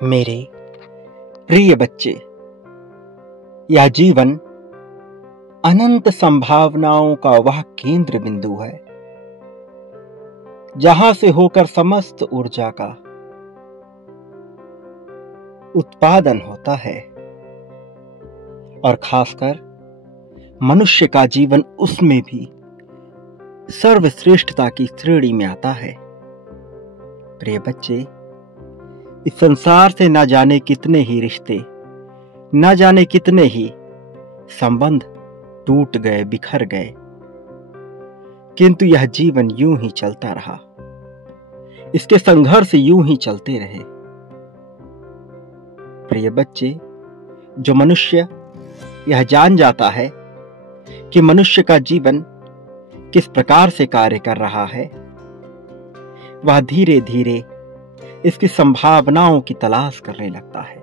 मेरे प्रिय बच्चे, यह जीवन अनंत संभावनाओं का वह केंद्र बिंदु है जहां से होकर समस्त ऊर्जा का उत्पादन होता है और खासकर मनुष्य का जीवन उसमें भी सर्वश्रेष्ठता की श्रेणी में आता है। प्रिय बच्चे, इस संसार से न जाने कितने ही रिश्ते, न जाने कितने ही संबंध टूट गए, बिखर गए, किंतु यह जीवन यूं ही चलता रहा। इसके संघर्ष यूं ही चलते रहे। प्रिय बच्चे, जो मनुष्य यह जान जाता है कि मनुष्य का जीवन किस प्रकार से कार्य कर रहा है, वह धीरे धीरे इसकी संभावनाओं की तलाश करने लगता है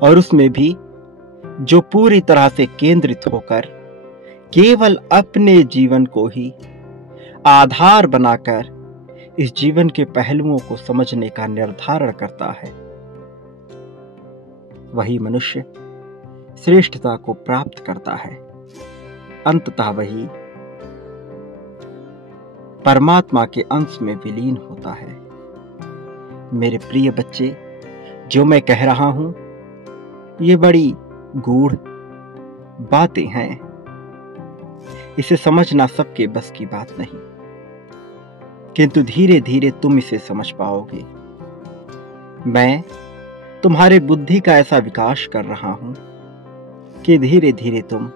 और उसमें भी जो पूरी तरह से केंद्रित होकर केवल अपने जीवन को ही आधार बनाकर इस जीवन के पहलुओं को समझने का निर्धारण करता है, वही मनुष्य श्रेष्ठता को प्राप्त करता है। अंततः वही परमात्मा के अंश में विलीन होता है। मेरे प्रिय बच्चे, जो मैं कह रहा हूं ये बड़ी गूढ़ बातें हैं। इसे समझना सबके बस की बात नहीं, किंतु धीरे धीरे तुम इसे समझ पाओगे। मैं तुम्हारे बुद्धि का ऐसा विकास कर रहा हूं कि धीरे धीरे तुम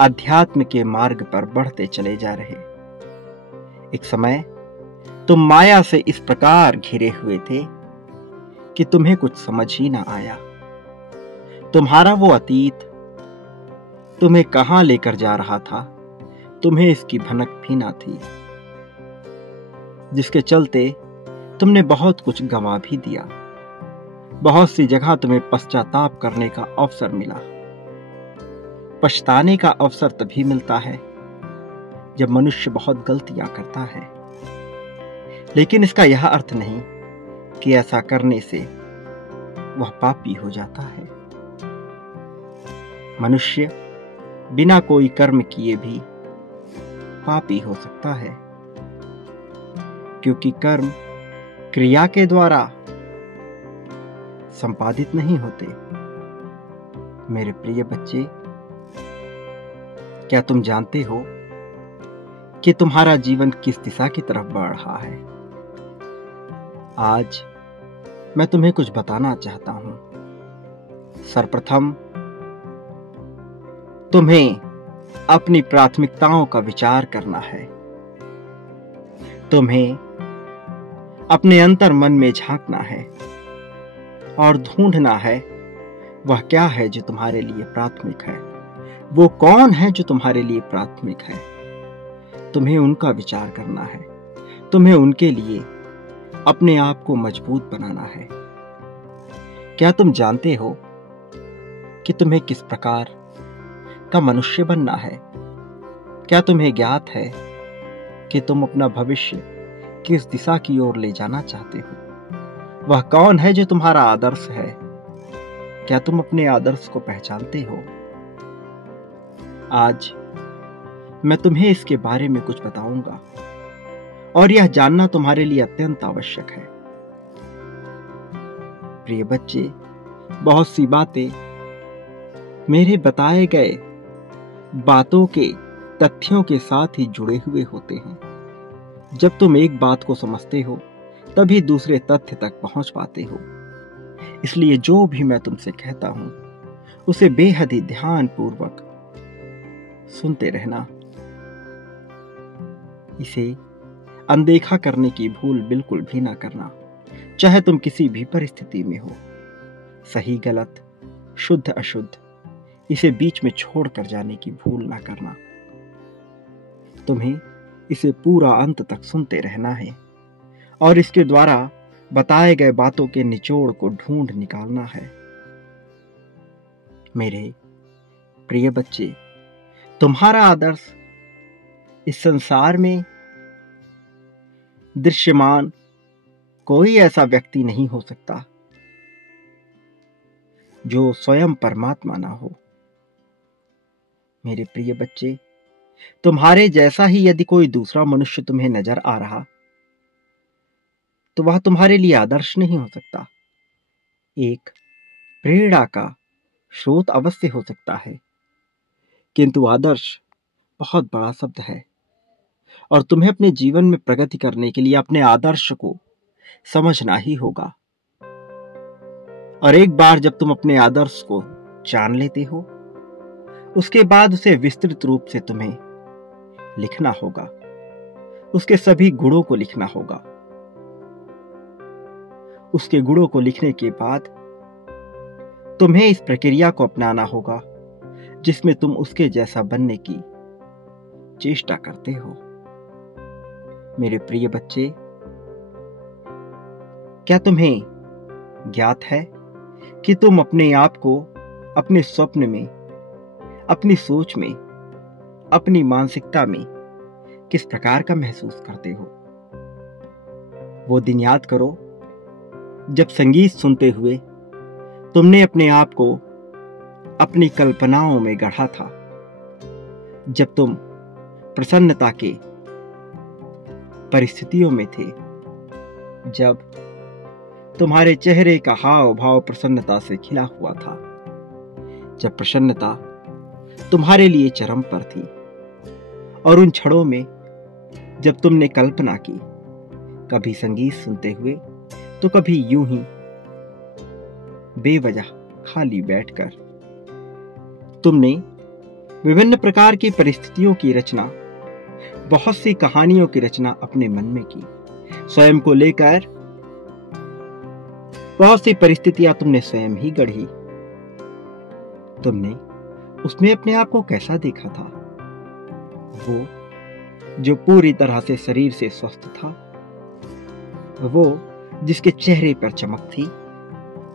अध्यात्म के मार्ग पर बढ़ते चले जा रहे। एक समय तुम माया से इस प्रकार घिरे हुए थे कि तुम्हें कुछ समझ ही ना आया। तुम्हारा वो अतीत तुम्हें कहां लेकर जा रहा था, तुम्हें इसकी भनक भी ना थी, जिसके चलते तुमने बहुत कुछ गंवा भी दिया। बहुत सी जगह तुम्हें पश्चाताप करने का अवसर मिला। पछताने का अवसर तभी मिलता है जब मनुष्य बहुत गलतियां करता है, लेकिन इसका यह अर्थ नहीं कि ऐसा करने से वह पापी हो जाता है। मनुष्य बिना कोई कर्म किए भी पापी हो सकता है, क्योंकि कर्म क्रिया के द्वारा संपादित नहीं होते। मेरे प्रिय बच्चे, क्या तुम जानते हो कि तुम्हारा जीवन किस दिशा की तरफ बढ़ रहा है? आज मैं तुम्हें कुछ बताना चाहता हूं। सर्वप्रथम तुम्हें अपनी प्राथमिकताओं का विचार करना है। तुम्हें अपने अंतर मन में झांकना है और ढूंढना है वह क्या है जो तुम्हारे लिए प्राथमिक है, वो कौन है जो तुम्हारे लिए प्राथमिक है। तुम्हें उनका विचार करना है। तुम्हें उनके लिए अपने आप को मजबूत बनाना है। क्या तुम जानते हो कि तुम्हें किस प्रकार का मनुष्य बनना है? क्या तुम्हें ज्ञात है कि तुम अपना भविष्य किस दिशा की ओर ले जाना चाहते हो? वह कौन है जो तुम्हारा आदर्श है? क्या तुम अपने आदर्श को पहचानते हो? आज मैं तुम्हें इसके बारे में कुछ बताऊंगा और यह जानना तुम्हारे लिए अत्यंत आवश्यक है। प्रिय बच्चे, बहुत सी बातें मेरे बताए गए बातों के तथ्यों के साथ ही जुड़े हुए होते हैं। जब तुम एक बात को समझते हो तभी दूसरे तथ्य तक पहुंच पाते हो। इसलिए जो भी मैं तुमसे कहता हूं उसे बेहद ही ध्यानपूर्वक सुनते रहना। इसे अनदेखा करने की भूल बिल्कुल भी ना करना, चाहे तुम किसी भी परिस्थिति में हो। सही गलत, शुद्ध अशुद्ध, इसे बीच में छोड़कर जाने की भूल ना करना। तुम्हें इसे पूरा अंत तक सुनते रहना है और इसके द्वारा बताए गए बातों के निचोड़ को ढूंढ निकालना है। मेरे प्रिय बच्चे, तुम्हारा आदर्श इस संसार में दृश्यमान कोई ऐसा व्यक्ति नहीं हो सकता जो स्वयं परमात्मा ना हो। मेरे प्रिय बच्चे, तुम्हारे जैसा ही यदि कोई दूसरा मनुष्य तुम्हें नजर आ रहा तो वह तुम्हारे लिए आदर्श नहीं हो सकता। एक प्रेरणा का स्रोत अवश्य हो सकता है, किंतु आदर्श बहुत बड़ा शब्द है और तुम्हें अपने जीवन में प्रगति करने के लिए अपने आदर्श को समझना ही होगा। और एक बार जब तुम अपने आदर्श को जान लेते हो, उसके बाद उसे विस्तृत रूप से तुम्हें लिखना होगा, उसके सभी गुणों को लिखना होगा। उसके गुणों को लिखने के बाद तुम्हें इस प्रक्रिया को अपनाना होगा जिसमें तुम उसके जैसा बनने की चेष्टा करते हो। मेरे प्रिय बच्चे, क्या तुम्हें ज्ञात है कि तुम अपने आप को अपने स्वप्न में, अपनी सोच में, अपनी मानसिकता में किस प्रकार का महसूस करते हो? वो दिन याद करो जब संगीत सुनते हुए तुमने अपने आप को अपनी कल्पनाओं में गढ़ा था, जब तुम प्रसन्नता के परिस्थितियों में थे, जब तुम्हारे चेहरे का हाव भाव प्रसन्नता से खिला हुआ था, जब प्रसन्नता तुम्हारे लिए चरम पर थी। और उन क्षणों में जब तुमने कल्पना की, कभी संगीत सुनते हुए तो कभी यूं ही बेवजह खाली बैठकर, तुमने विभिन्न प्रकार की परिस्थितियों की रचना, बहुत सी कहानियों की रचना अपने मन में की। स्वयं को लेकर बहुत सी परिस्थितियां तुमने स्वयं ही गढ़ी। तुमने उसमें अपने आप को कैसा देखा था? वो जो पूरी तरह से शरीर से स्वस्थ था, वो जिसके चेहरे पर चमक थी,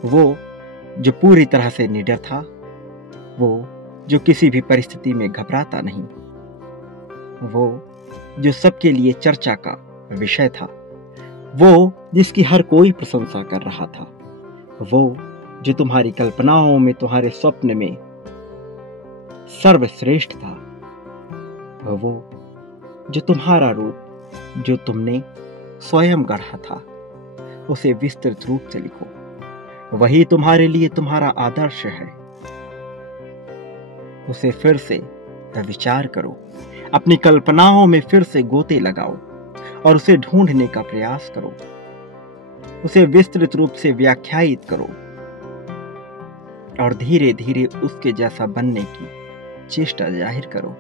वो जो पूरी तरह से निडर था, वो जो किसी भी परिस्थिति में घबराता नहीं, वो जो सबके लिए चर्चा का विषय था, वो जिसकी हर कोई प्रशंसा कर रहा था, वो जो तुम्हारी कल्पनाओं में, तुम्हारे स्वप्न में सर्वश्रेष्ठ था, वो जो तुम्हारा रूप, जो तुमने स्वयं गढ़ा था, उसे विस्तृत रूप से लिखो। वही तुम्हारे लिए तुम्हारा आदर्श है। उसे फिर से विचार करो, अपनी कल्पनाओं में फिर से गोते लगाओ और उसे ढूंढने का प्रयास करो। उसे विस्तृत रूप से व्याख्यायित करो और धीरे धीरे उसके जैसा बनने की चेष्टा जाहिर करो।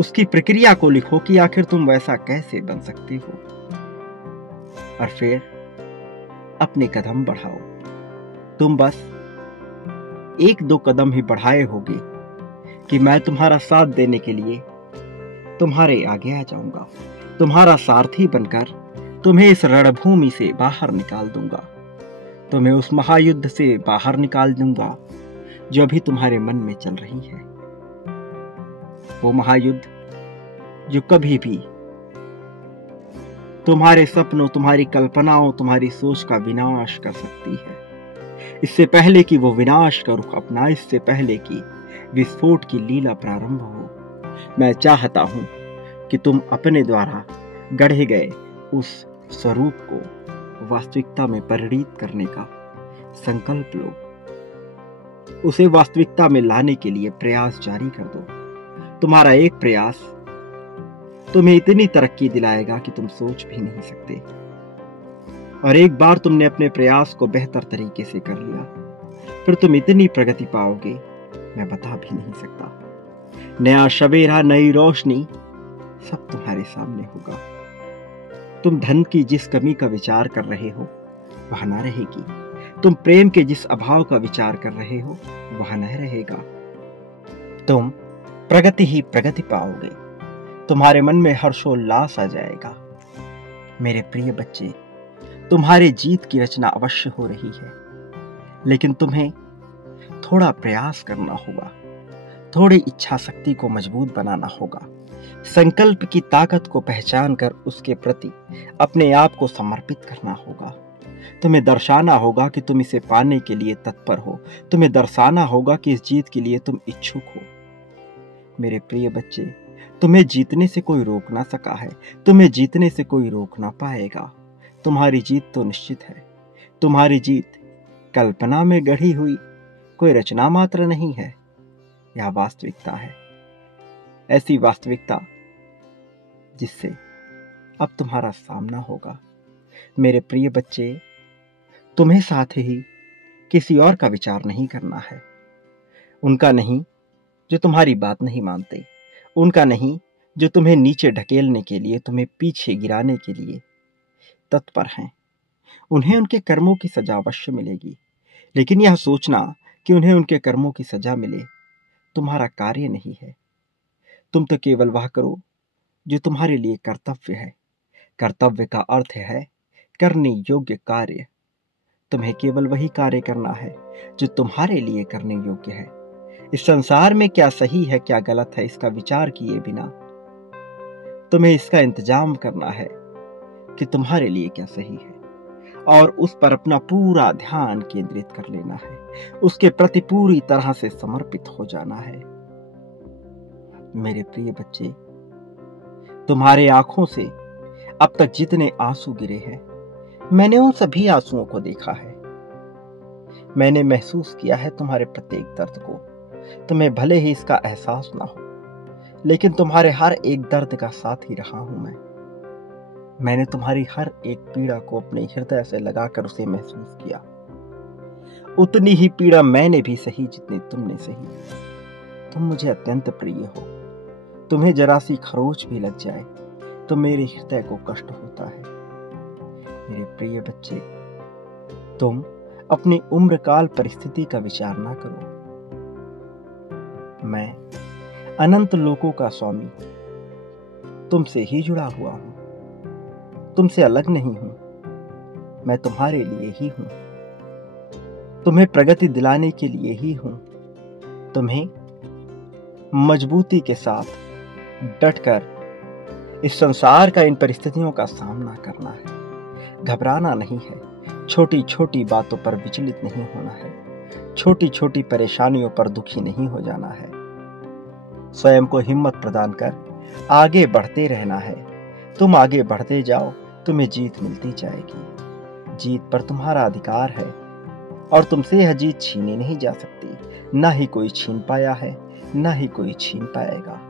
उसकी प्रक्रिया को लिखो कि आखिर तुम वैसा कैसे बन सकते हो। और फिर अपने कदम बढ़ाओ। तुम बस एक दो कदम ही बढ़ाए होगे कि मैं तुम्हारा साथ देने के लिए तुम्हारे आगे आ जाऊंगा, तुम्हारा सारथी बनकर तुम्हें इस रणभूमि से बाहर निकाल दूंगा, तुम्हें उस महायुद्ध से बाहर निकाल दूंगा जो अभी तुम्हारे मन में चल रही है। वो महायुद्ध जो कभी भी तुम्हारे सपनों, तुम्हारी कल्पनाओं, तुम्हारी सोच का विनाश कर सकती है। इससे पहले कि वो विनाश का रुख अपना, इससे पहले कि विस्फोट की लीला प्रारंभ हो, मैं चाहता हूं कि तुम अपने द्वारा गढ़े गए उस स्वरूप को वास्तविकता में परिणित करने का संकल्प लो। उसे वास्तविकता में लाने के लिए प्रयास जारी कर दो। तुम्हारा एक प्रयास तुम्हें इतनी तरक्की दिलाएगा कि तुम सोच भी नहीं सकते। और एक बार तुमने अपने प्रयास को बेहतर तरीके से कर लिया, फिर तुम इतनी प्रगति पाओगे मैं बता भी नहीं सकता। नया सवेरा, नई रोशनी सब तुम्हारे सामने होगा। तुम धन की जिस कमी का विचार कर रहे हो वह न रहेगी। तुम प्रेम के जिस अभाव का विचार कर रहे हो वह न रहेगा। तुम प्रगति ही प्रगति पाओगे। तुम्हारे मन में हर्षोल्लास आ जाएगा। मेरे प्रिय बच्चे, तुम्हारी जीत की रचना अवश्य हो रही है, लेकिन तुम्हें थोड़ा प्रयास करना होगा, थोड़ी इच्छा शक्ति को मजबूत बनाना होगा। संकल्प की ताकत को पहचान कर उसके प्रति अपने आप को समर्पित करना होगा। तुम्हें दर्शाना होगा कि तुम इसे पाने के लिए तत्पर हो। तुम्हें दर्शाना होगा कि इस जीत के लिए तुम इच्छुक हो। मेरे प्रिय बच्चे, तुम्हें जीतने से कोई रोक ना सका है। तुम्हें जीतने से कोई रोक ना पाएगा। तुम्हारी जीत तो निश्चित है। तुम्हारी जीत कल्पना में गढ़ी हुई कोई रचना मात्र नहीं है, यह वास्तविकता है। ऐसी वास्तविकता जिससे अब तुम्हारा सामना होगा। मेरे प्रिय बच्चे, तुम्हें साथ ही किसी और का विचार नहीं करना है। उनका नहीं जो तुम्हारी बात नहीं मानते, उनका नहीं जो तुम्हें नीचे ढकेलने के लिए, तुम्हें पीछे गिराने के लिए तत्पर हैं। उन्हें उनके कर्मों की सजा अवश्य मिलेगी, लेकिन यह सोचना कि उन्हें उनके कर्मों की सजा मिले तुम्हारा कार्य नहीं है। तुम तो केवल वह करो जो तुम्हारे लिए कर्तव्य है। कर्तव्य का अर्थ है करने योग्य कार्य। तुम्हें केवल वही कार्य करना है जो तुम्हारे लिए करने योग्य है। इस संसार में क्या सही है क्या गलत है, इसका विचार किए बिना तुम्हें इसका इंतजाम करना है कि तुम्हारे लिए क्या सही है, और उस पर अपना पूरा ध्यान केंद्रित कर लेना है। उसके प्रति पूरी तरह से समर्पित हो जाना है। मेरे प्रिय बच्चे, तुम्हारे आंखों से अब तक जितने आंसू गिरे हैं, मैंने उन सभी आंसुओं को देखा है। मैंने महसूस किया है तुम्हारे प्रत्येक दर्द को। तुम्हें भले ही इसका एहसास ना हो, लेकिन तुम्हारे हर एक दर्द का साथ ही रहा हूं मैंने तुम्हारी हर एक पीड़ा को अपने हृदय से लगाकर उसे महसूस किया। उतनी ही पीड़ा मैंने भी सही जितनी तुमने सही। तुम मुझे अत्यंत प्रिय हो। तुम्हें जरा सी खरोच भी लग जाए तो मेरे हृदय को कष्ट होता है। मेरे प्रिय बच्चे, तुम अपनी उम्र काल परिस्थिति का विचार ना करो। मैं अनंत लोकों का स्वामी तुमसे ही जुड़ा हुआ हूं। तुमसे अलग नहीं हूं। मैं तुम्हारे लिए ही हूं। तुम्हें प्रगति दिलाने के लिए ही हूं। तुम्हें मजबूती के साथ डटकर इस संसार का इन परिस्थितियों का सामना करना है। घबराना नहीं है। छोटी छोटी बातों पर विचलित नहीं होना है। छोटी छोटी परेशानियों पर दुखी नहीं हो जाना है। स्वयं को हिम्मत प्रदान कर आगे बढ़ते रहना है। तुम आगे बढ़ते जाओ, तुम्हें जीत मिलती जाएगी। जीत पर तुम्हारा अधिकार है और तुमसे यह जीत छीनी नहीं जा सकती। ना ही कोई छीन पाया है, ना ही कोई छीन पाएगा।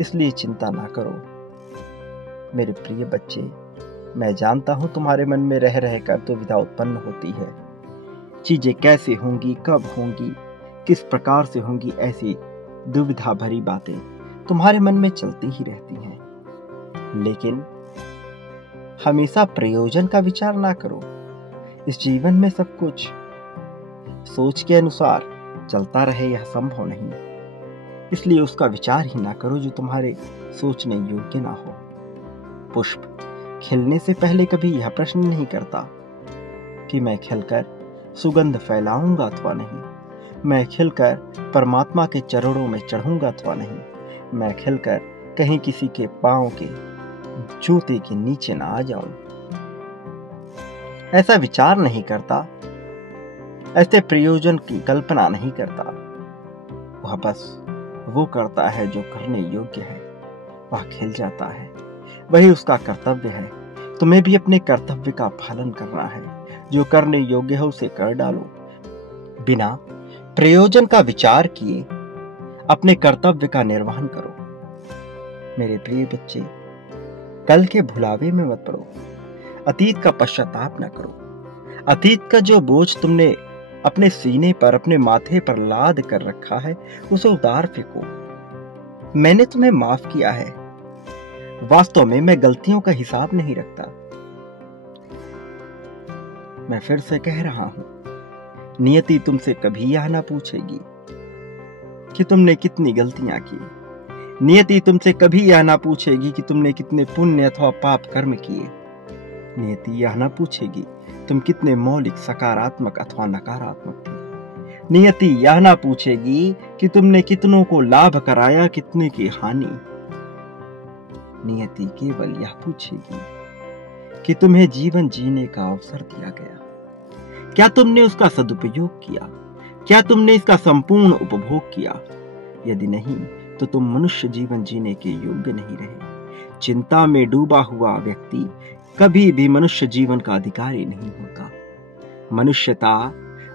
इसलिए चिंता ना करो। मेरे प्रिय बच्चे, मैं जानता हूं तुम्हारे मन में रह रहकर दुविधा उत्पन्न होती है। चीजें कैसे होंगी, कब होंगी, किस प्रकार से होंगी, ऐसी दुविधा भरी बातें तुम्हारे मन में चलती ही रहती हैं। लेकिन हमेशा प्रयोजन का विचार ना करो। इस जीवन में सब कुछ सोच के अनुसार चलता रहे यह संभव नहीं। इसलिए उसका विचार ही ना करो जो तुम्हारे सोचने योग्य ना हो। पुष्प खिलने से पहले कभी यह प्रश्न नहीं करता कि मैं खिलकर सुगंध फैलाऊंगा अथवा नहीं। मैं खिलकर परमात्मा के चरणों में चढ़ूंगा अथवा नहीं। मैं खिलकर कहीं किसी के पांव के जूते के नीचे ना आ जाऊं। ऐसा विचार नहीं करता, ऐसे प्रयोजन की कल्पना नहीं करता। वह बस वो करता है जो करने योग्य है। वह खिल जाता है, वही उसका कर्तव्य है। तुम्हें भी अपने कर्तव्य का पालन करना है। जो करने योग्य है उसे कर डालो। बिना प्रयोजन का विचार किए अपने कर्तव्य का निर्वहन करो। मेरे प्रिय बच्चे, कल के भुलावे में मत पड़ो। अतीत का पश्चाताप न करो। अतीत का जो बोझ तुमने अपने सीने पर, अपने माथे पर लाद कर रखा है, उसे उतार फेंको। मैंने तुम्हें माफ किया है। वास्तव में मैं गलतियों का हिसाब नहीं रखता। मैं फिर से कह रहा हूं, नियति तुमसे कभी यह ना पूछेगी कि तुमने कितनी गलतियां की। नियति तुमसे कभी यह ना पूछेगी कि तुमने कितने पुण्य अथवा पाप कर्म किए। नियति यह ना पूछेगी तुम कितने मौलिक, सकारात्मक अथवा नकारात्मक थे। नियति यह ना पूछेगी कि तुमने कितनों को लाभ कराया, कितने की हानि। नियति केवल यह पूछेगी कि तुम्हें जीवन जीने का अवसर दिया गया, क्या तुमने उसका सदुपयोग किया? क्या तुमने इसका संपूर्ण उपभोग किया? यदि नहीं तो तुम मनुष्य जीवन जीने के योग्य नहीं रहे। चिंता में डूबा हुआ व्यक्ति कभी भी मनुष्य जीवन का अधिकारी नहीं होता। मनुष्यता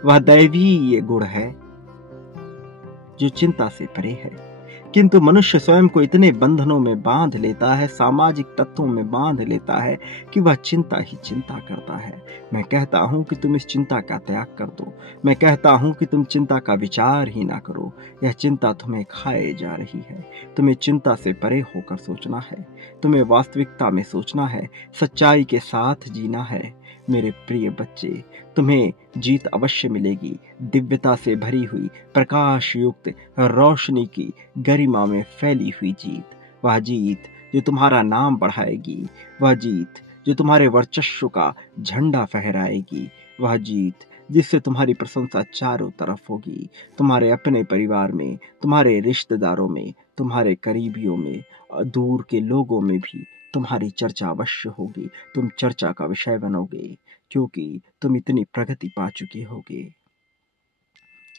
वह दैवीय गुण है जो चिंता से परे है, किंतु मनुष्य स्वयं को इतने बंधनों में बांध लेता है, सामाजिक तत्वों में बांध लेता है कि वह चिंता ही चिंता करता है। मैं कहता हूं कि तुम इस चिंता का त्याग कर दो। मैं कहता हूं कि तुम चिंता का विचार ही ना करो। यह चिंता तुम्हें खाए जा रही है। तुम्हें चिंता से परे होकर सोचना है। तुम्हें वास्तविकता में सोचना है, सच्चाई के साथ जीना है। मेरे प्रिय बच्चे, तुम्हें जीत अवश्य मिलेगी। दिव्यता से भरी हुई, प्रकाश युक्त रोशनी की गरिमा में फैली हुई जीत। वह जीत जो तुम्हारा नाम बढ़ाएगी, वह जीत जो तुम्हारे वर्चस्व का झंडा फहराएगी, वह जीत जिससे तुम्हारी प्रशंसा चारों तरफ होगी। तुम्हारे अपने परिवार में, तुम्हारे रिश्तेदारों में, तुम्हारे करीबियों में, दूर के लोगों में भी तुम्हारी चर्चा अवश्य होगी। तुम चर्चा का विषय बनोगे क्योंकि तुम इतनी प्रगति पा चुके होगे।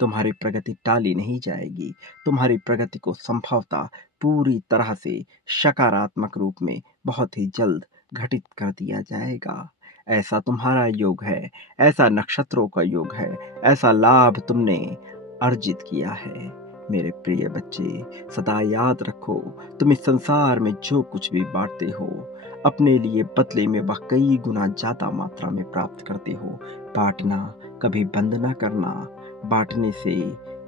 तुम्हारी प्रगति टाली नहीं जाएगी। तुम्हारी प्रगति को संभवतः पूरी तरह से सकारात्मक रूप में बहुत ही जल्द घटित कर दिया जाएगा। ऐसा तुम्हारा योग है, ऐसा नक्षत्रों का योग है, ऐसा लाभ तुमने अर्जित किया है। मेरे प्रिय बच्चे, सदा याद रखो, तुम इस संसार में जो कुछ भी बांटते हो, अपने लिए बदले में वह कई गुना ज्यादा मात्रा में प्राप्त करते हो। बांटना कभी बंद ना करना। बांटने से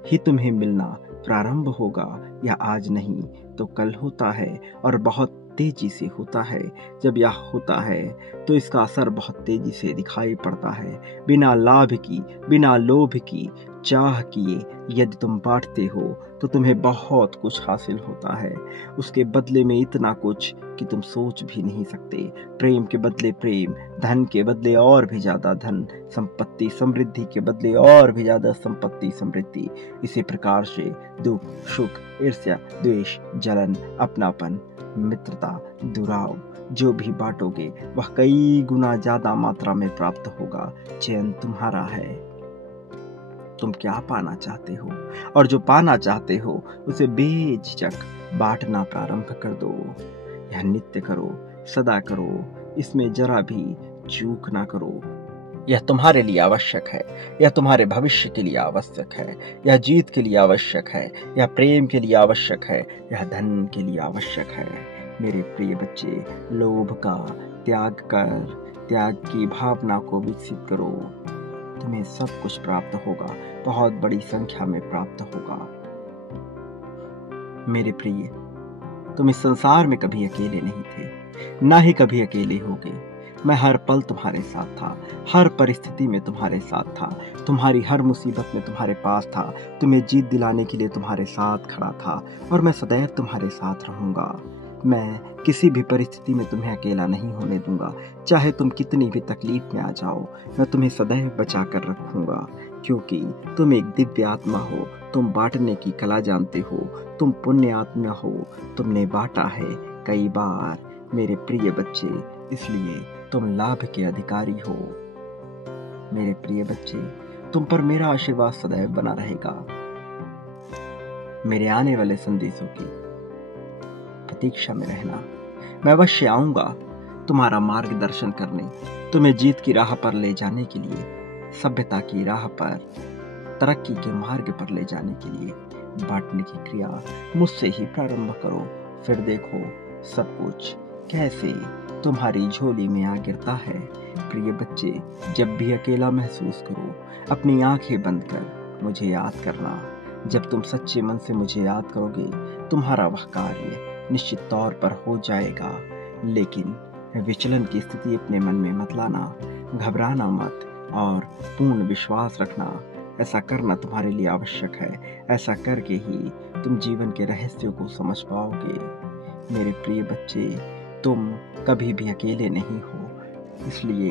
ही तुम्हें मिलना प्रारंभ होगा। यह आज नहीं तो कल होता है और बहुत तेजी से होता है। जब यह होता है तो इसका असर बहुत तेजी से दिखाई पड़ता है। बिना लाभ की, बिना लोभ की, चाह किए यदि तुम बांटते हो तो तुम्हें बहुत कुछ हासिल होता है। उसके बदले में इतना कुछ कि तुम सोच भी नहीं सकते। प्रेम के बदले प्रेम, धन के बदले और भी ज्यादा धन, संपत्ति समृद्धि के बदले और भी ज्यादा संपत्ति समृद्धि। इसी प्रकार से दुख, सुख, ईर्ष्या, द्वेष, जलन, अपनापन, मित्रता, दुराव जो भी बांटोगे वह कई गुना ज्यादा मात्रा में प्राप्त होगा। चयन तुम्हारा है। तुम क्या पाना चाहते हो और जो पाना चाहते हो उसे बेझिझक बांटना प्रारंभ कर दो। यह नित्य करो, सदा करो, इसमें जरा भी चूक ना करो। यह तुम्हारे लिए आवश्यक है। यह तुम्हारे भविष्य के लिए आवश्यक है। यह जीत के लिए आवश्यक है। यह प्रेम के लिए आवश्यक है। यह धन के लिए आवश्यक है। मेरे प्रिय बच्चे, लोभ का त्याग कर त्याग की भावना को विकसित करो। तुम्हें सब कुछ प्राप्त होगा, बहुत बड़ी संख्या में प्राप्त होगा। मेरे प्रिय, तुम इस संसार में कभी अकेले नहीं थे, ना ही कभी अकेले होगे। मैं हर पल तुम्हारे साथ था, हर परिस्थिति में तुम्हारे साथ था, तुम्हारी हर मुसीबत में तुम्हारे पास था, तुम्हें जीत दिलाने के लिए तुम्हारे साथ खड़ा था और मैं सदैव तुम्हारे साथ रहूंगा। मैं किसी भी परिस्थिति में तुम्हें अकेला नहीं होने दूंगा। चाहे तुम कितनी भी तकलीफ में आ जाओ, मैं तुम्हें सदैव बचा कर रखूंगा, क्योंकि तुम एक दिव्य आत्मा हो। तुम बांटने की कला जानते हो, तुम पुण्य आत्मा हो, तुमने बांटा है कई बार। मेरे प्रिय बच्चे, इसलिए तुम लाभ के अधिकारी हो। मेरे प्रिय बच्चे, तुम पर मेरा आशीर्वाद सदैव बना रहेगा। मेरे आने वाले संदेशों की प्रतीक्षा में रहना। मैं अवश्य आऊंगा तुम्हारा मार्गदर्शन करने, तुम्हें जीत की राह पर ले जाने के लिए, सभ्यता की राह पर, तरक्की के मार्ग पर ले जाने के लिए। बांटने की क्रिया मुझसे ही प्रारंभ करो, फिर देखो सब कुछ कैसे तुम्हारी झोली में आ गिरता है। प्रिय बच्चे, जब भी अकेला महसूस करो, अपनी आंखें बंद कर मुझे याद करना। जब तुम सच्चे मन से मुझे याद करोगे, तुम्हारा वह कार्य निश्चित तौर पर हो जाएगा। लेकिन विचलन की स्थिति अपने मन में मत लाना, घबराना मत और पूर्ण विश्वास रखना। ऐसा करना तुम्हारे लिए आवश्यक है। ऐसा करके ही तुम जीवन के रहस्यों को समझ पाओगे। मेरे प्रिय बच्चे, तुम कभी भी अकेले नहीं हो, इसलिए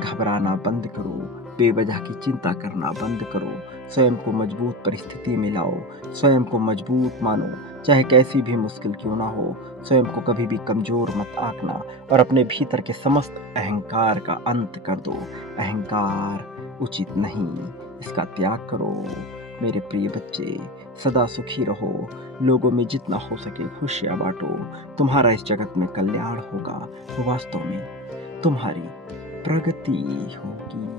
घबराना बंद करो, बेवजह की चिंता करना बंद करो। स्वयं को मजबूत परिस्थिति में लाओ। स्वयं को मजबूत मानो, चाहे कैसी भी मुश्किल क्यों ना हो। स्वयं को कभी भी कमजोर मत आंकना और अपने भीतर के समस्त अहंकार का अंत कर दो। अहंकार उचित नहीं, इसका त्याग करो। मेरे प्रिय बच्चे, सदा सुखी रहो। लोगों में जितना हो सके खुशियां बांटो। तुम्हारा इस जगत में कल्याण होगा, वास्तव में तुम्हारी प्रगति होगी।